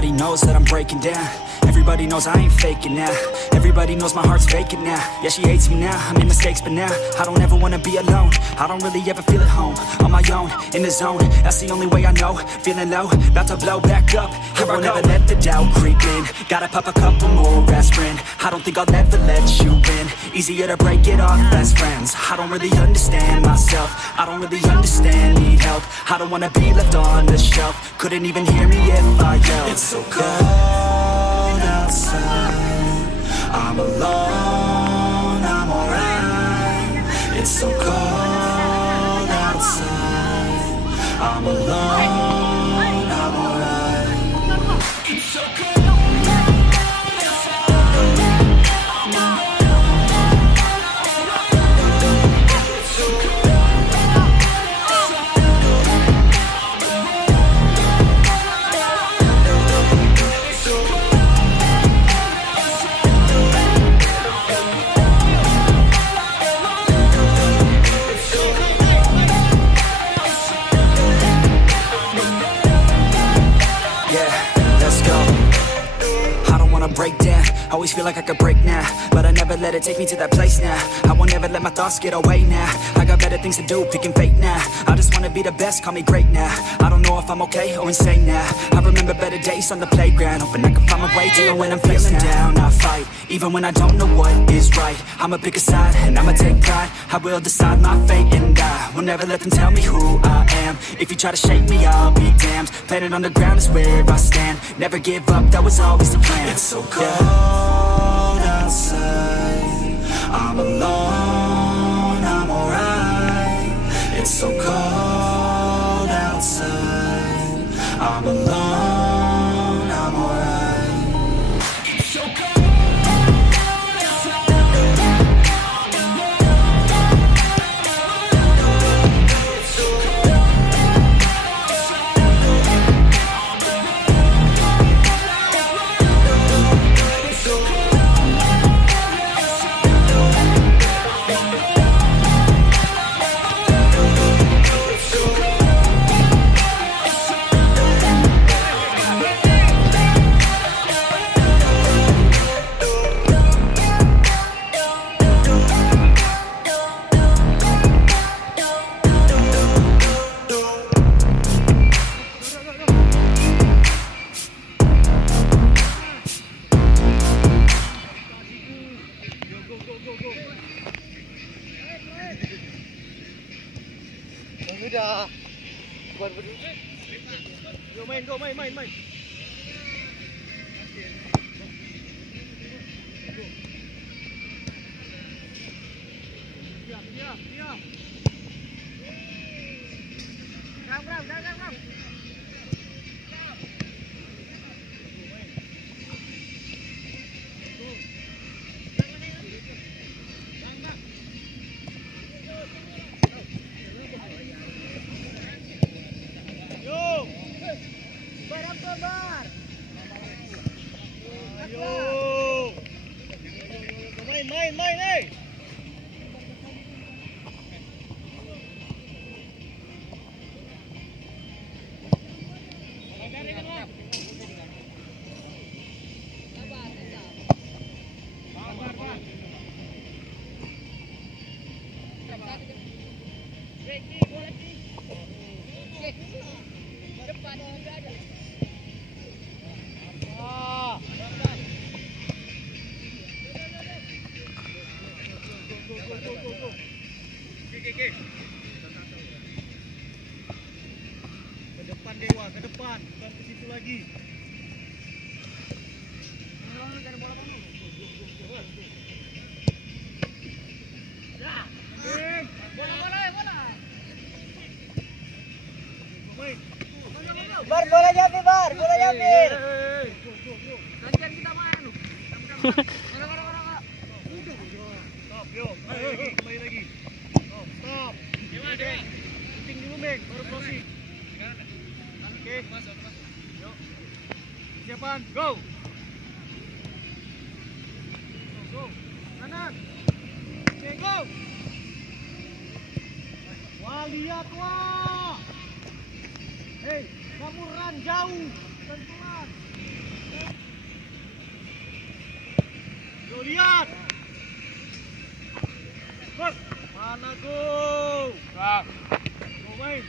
Everybody knows that I'm breaking down. Everybody knows I ain't faking now. Everybody knows my heart's vacant now. Yeah, she hates me now, I made mistakes but now I don't ever wanna be alone. I don't really ever feel at home. On my own, in the zone, that's the only way I know. Feeling low, about to blow back up. I won't ever let the doubt creep in. Gotta pop a couple more aspirin. I don't think I'll ever let you in. Easier to break it off best friends. I don't really understand myself. I don't really understand, need help. I don't wanna be left on the shelf. Couldn't even hear me if I yelled. It's so cold outside, I'm alone, I'm alright. It's so cold outside, I'm alone, I'm alright. It's so cold. Break down, always feel like I could break now, but I never let it take me to that place now. I won't ever let my thoughts get away now. I got better things to do, picking fate now. I just wanna be the best, call me great now. I don't know if I'm okay or insane now. I remember better days on the playground, hoping I can find my way even when I'm feeling down. I fight, even when I don't know what is right. I'ma pick a side, and I'ma take pride. I will decide my fate, and I will never let them tell me who I am. If you try to shake me, I'll be damned. Planet on the ground is where I stand. Never give up, that was always the plan. It's so cold outside, I'm alone, I'm alright. It's so cold outside, I'm alone, I'm alright. It's so cold. Udah buat berdua. Go main. Siap. Ram. Main. Ke depan Dewa, ke depan, bukan ke situ lagi. Bola Jambi. Gantian kita main. Stop, yuk. Kembali lagi. Stop. Shooting dulu, Bang, baru closing. Oke. Yuk. Siapkan, go. Go. Kanan. Oke, go. Wah, lihat, wah. Hei, kamu run jauh. pelan-pelan. Yo, lihat. Gol. Mana gol? Go main.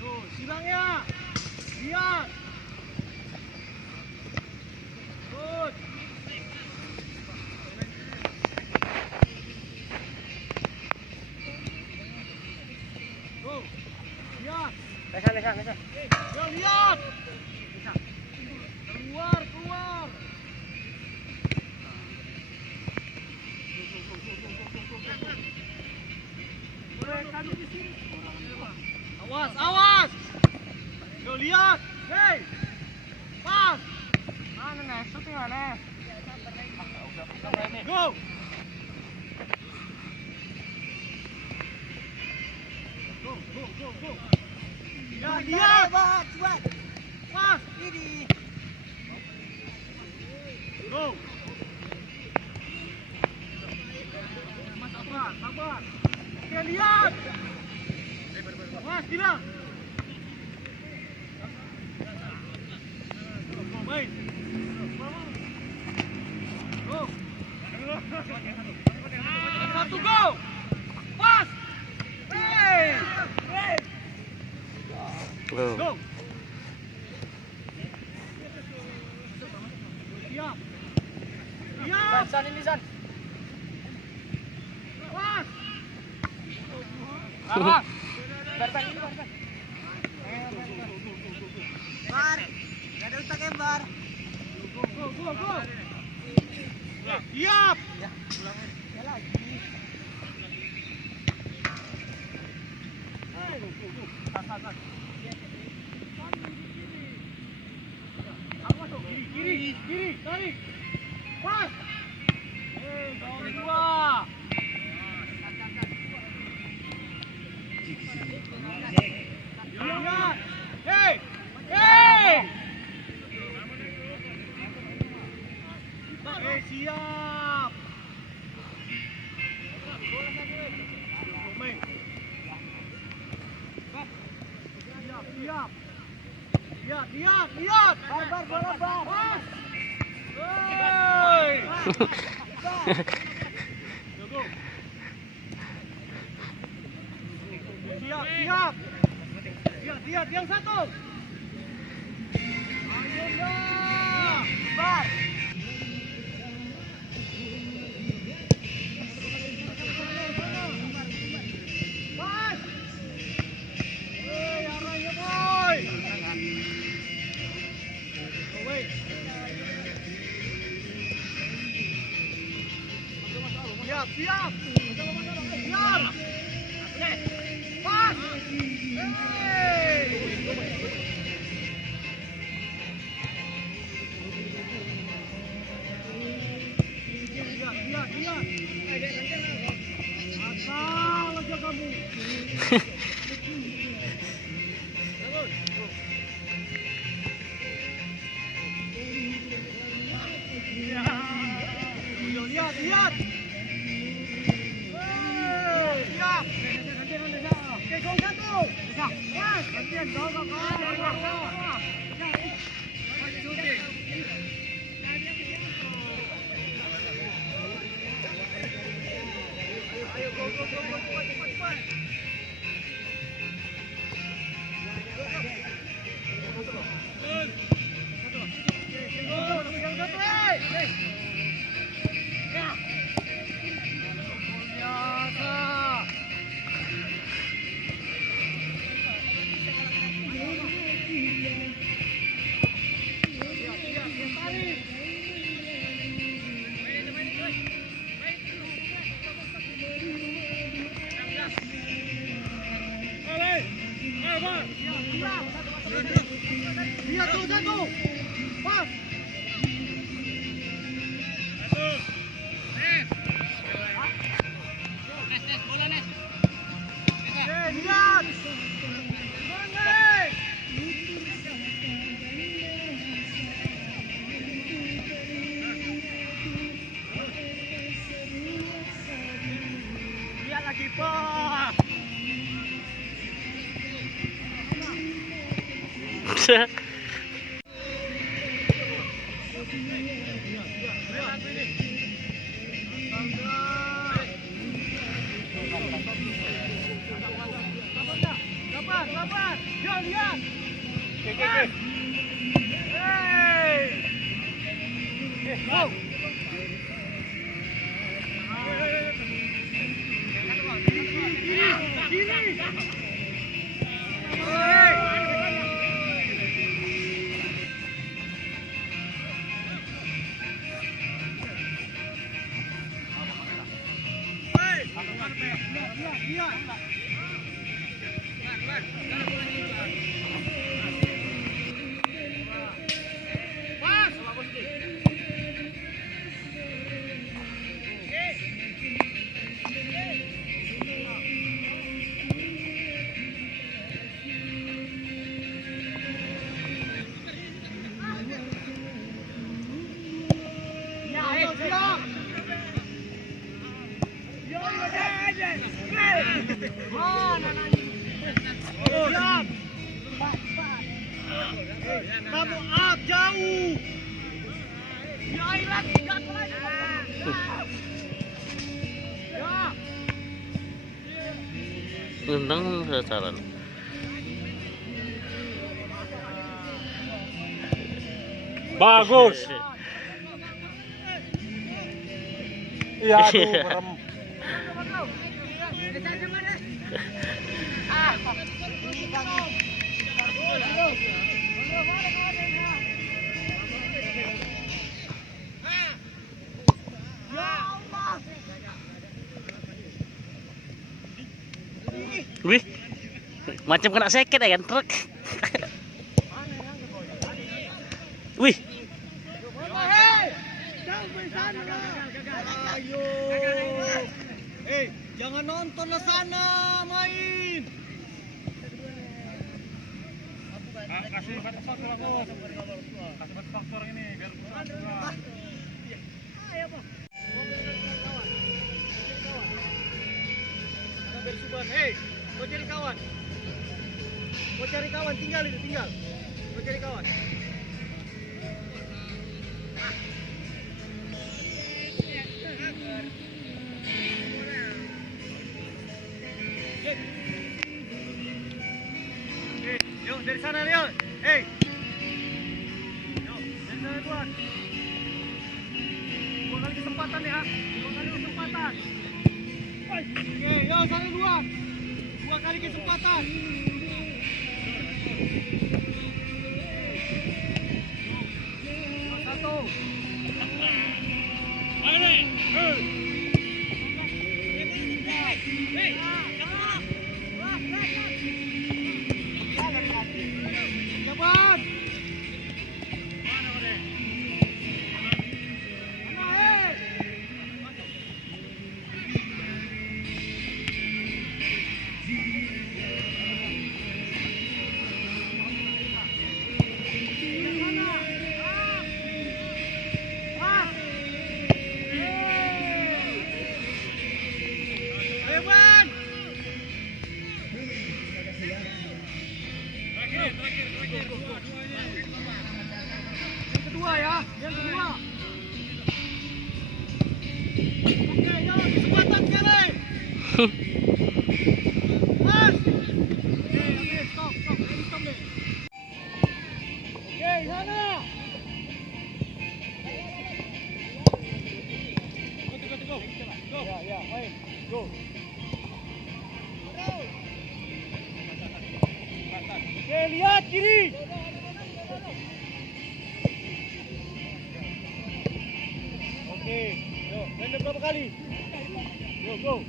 Yo, silangnya. Lihat. Good. Go. Lihat. Lesa. Yo, lihat. Keluar. Tadi di sini. Awas. Yo, lihat. Hei. Pas. Mana nih? Syuting mana? Go. Go. Ya, lihat. Buat. Pas. Ini. Go. Sabar. Oke, lihat. Mas, bilang. Go, main. Go. Satu, go. Pas. Hey. Go. Siap. San ini San. Pas. Bar. Gak ada utak bar. Go. Siap. Ya lagi. Kiri, tarik. Pas. Gol dua. Lihat. Hey. Siap. Siap. Lihat. Bar bola bar. Pas. Hei. Go. Siap. Lihat yang satu. Ayo dah. Bar. Pas. Hei, arahnya boy. Oh, wait. Siap. Pas. Hei. Lihat. Asal aja kamu. Yo, lihat. Siap. Oke, gol satu. Pas. Gantian, gol. Ayo, gol. Cepat. Yang satu, hei. Ya. Biasa. Siap. Tarik. Lihat tuh satu. Pas. Lihat. Menang. Lihat lagi, Pak. Sabar. Yo, lihat. Oke. Hey. Go. Kamu up jauh. Ya lagi, gas lagi. Ya. Untung sasaran. Bagus. Iya, aduh, merem. Wih, macam kena seket ya kan truk. Wih, Ayo. Jangan nonton lah sana, main. Kasih faktor aku. Kasih faktor ini biar kurang. Bersuban, mau cari kawan. Mau cari kawan, tinggal. Mau cari kawan. Yuk dari sana Leon. Yuk dari sana buat. Dua kali kesempatan ya. Oke, yuk sana dua kali kesempatan. Satu. Cepat. Yang kedua. Oke, yuk, kesempatan kali. Mas. Stop deh. Oke, sana. Go. Ya, main. Go. Oke, lihat kiri. Oke, yuk, main berapa kali? Yuk, go.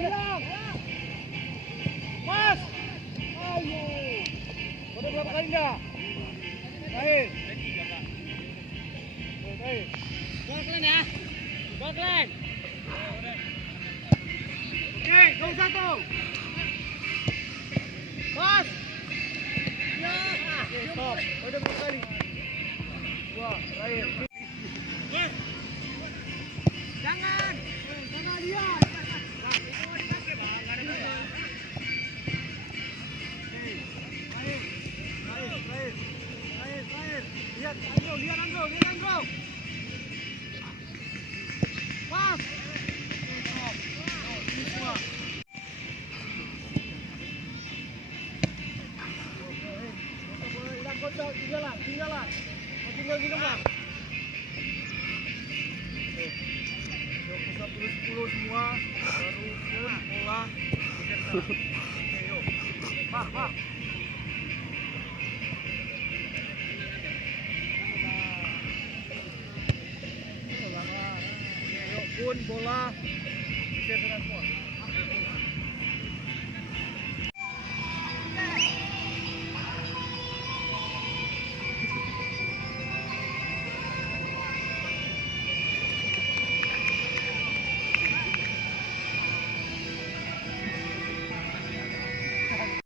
Bilang. Mas. Ayo. Udah berapa kali enggak? Baik. Baik. Gol ya. Gol. Oke, go satu. Mas. Ya. Oke, stop. Udah berapa kali? Dua, terakhir. Jangan lihat. semua. Baru Kun, bola. Geser ke kanan. Oke, yuk. Mar. Oke, yuk Kun, bola. Geser ke kanan semua.